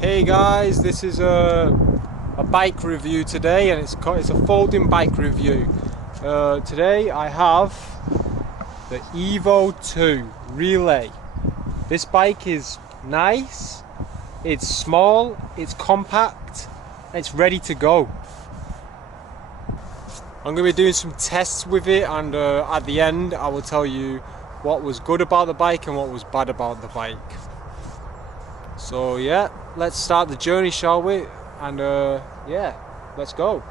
Hey guys, this is a bike review today, and it's a folding bike review. Today I have the Evo 2 Relay. This bike is nice, it's small, it's compact, and it's ready to go. I'm going to be doing some tests with it, and at the end I will tell you what was good about the bike and what was bad about the bike. So yeah, let's start the journey, shall we? And yeah, let's go.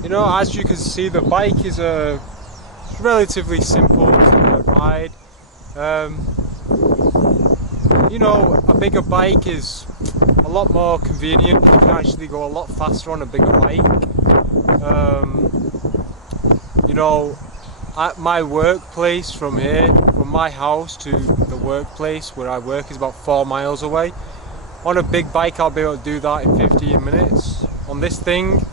You know, as you can see, the bike is a relatively simple to ride. You know, a bigger bike is a lot more convenient. You can actually go a lot faster on a bigger bike. You know, at my workplace from here, from my house to the workplace where I work is about 4 miles away. On a big bike I'll be able to do that in 15 minutes. On this thing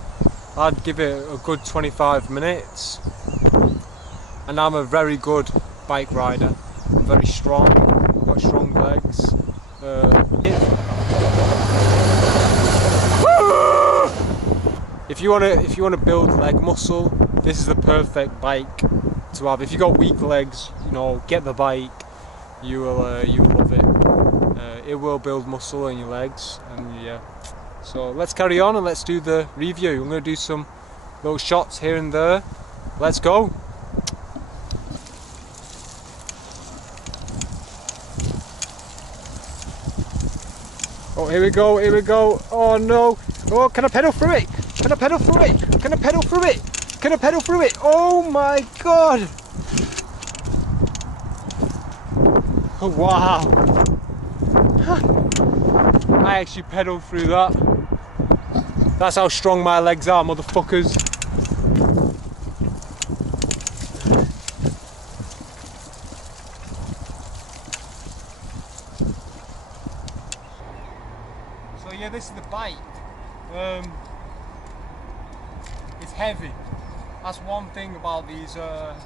I'd give it a good 25 minutes. And I'm a very good bike rider. I'm very strong, I've got strong legs. If you wanna build leg muscle, this is the perfect bike to have. If you got weak legs, you know, get the bike. You will love it. It will build muscle in your legs, and yeah. So let's carry on and let's do the review. I'm going to do some little shots here and there. Let's go. Oh, here we go, here we go. Oh no. Oh, can I pedal through it? Can I pedal through it? Can I pedal through it? Can I pedal through it? Oh my god. Oh, wow. I actually pedaled through that. That's how strong my legs are, motherfuckers. So yeah, this is the bike. It's heavy. That's one thing about these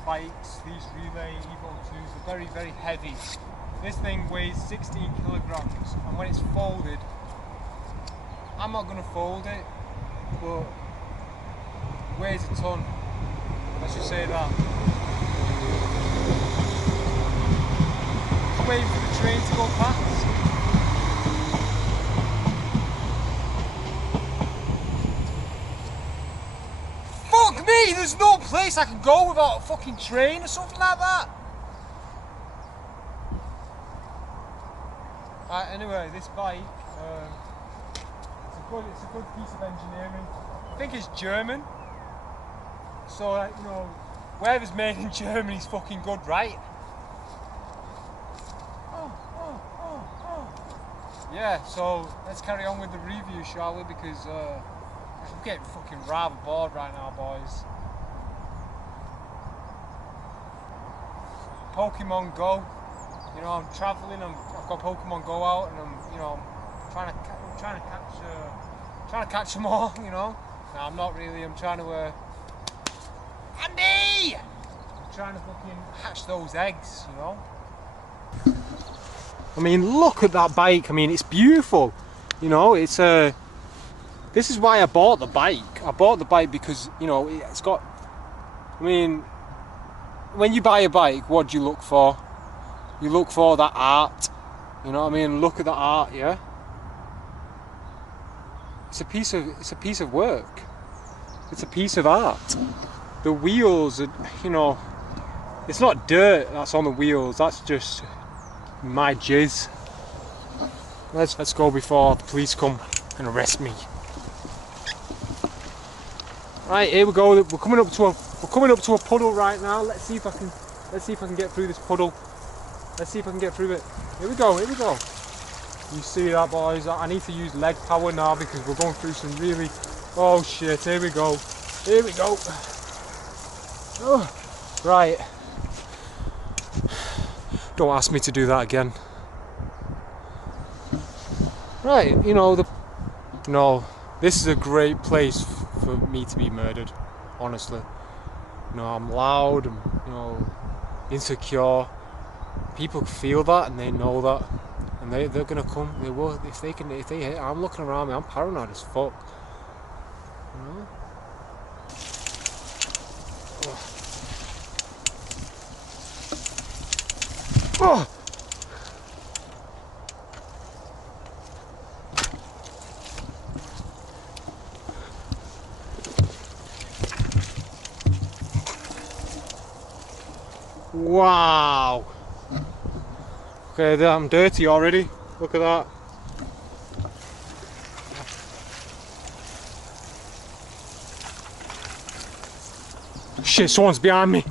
bikes, these Relay Evo 2s, they're very, very heavy. This thing weighs 16 kilograms, and when it's folded, I'm not going to fold it, but it weighs a ton. Let's just say that. Just waiting for the train to go past. Fuck me! There's no place I can go without a fucking train or something like that. Anyway, this bike, it's a good piece of engineering. I think it's German, so you know, whatever's made in Germany is fucking good, right? Yeah, so let's carry on with the review, shall we? Because I'm getting fucking rather bored right now, boys. Pokemon Go. You know, I'm travelling. I've got Pokemon Go out, and I'm trying to catch them all. You know, no, I'm not really. I'm trying to Andy. I'm trying to fucking hatch those eggs. You know. I mean, look at that bike. I mean, it's beautiful. You know, it's This is why I bought the bike. I bought the bike because, you know, it's got. I mean, when you buy a bike, what do you look for? You look for that art, you know what I mean? Look at the art, yeah? It's a piece of work. It's a piece of art. The wheels are, you know, it's not dirt that's on the wheels, that's just my jizz. Let's go before the police come and arrest me. Right, here we go. We're coming up to a puddle right now. Let's see if I can get through this puddle. Let's see if I can get through it. Here we go, here we go. You see that, boys? I need to use leg power now because we're going through some really... Oh shit, here we go. Here we go. Oh, right. Don't ask me to do that again. Right, you know, no, this is a great place for me to be murdered, honestly. You know, I'm loud, I'm, you know, insecure. People feel that and they know that. And they're gonna come, they will, if they hit, I'm looking around me, I'm paranoid as fuck. You know? Oh. Wow. Okay, I'm dirty already. Look at that. Shit, someone's behind me.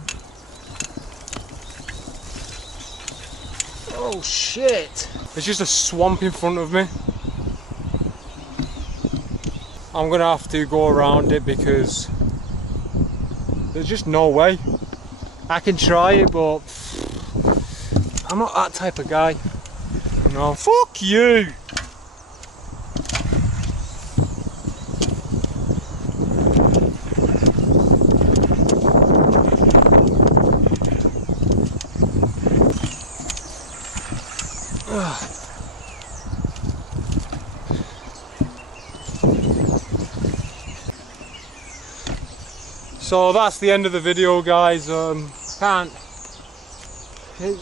Oh shit. There's just a swamp in front of me. I'm gonna have to go around it because there's just no way. I can try it, but I'm not that type of guy. You know, fuck you! So that's the end of the video, guys. Can't,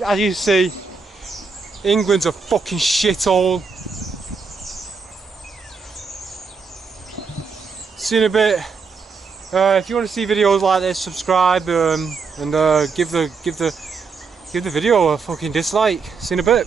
as you see, England's a fucking shithole. See you in a bit. If you want to see videos like this, subscribe and give the video a fucking dislike. See you in a bit.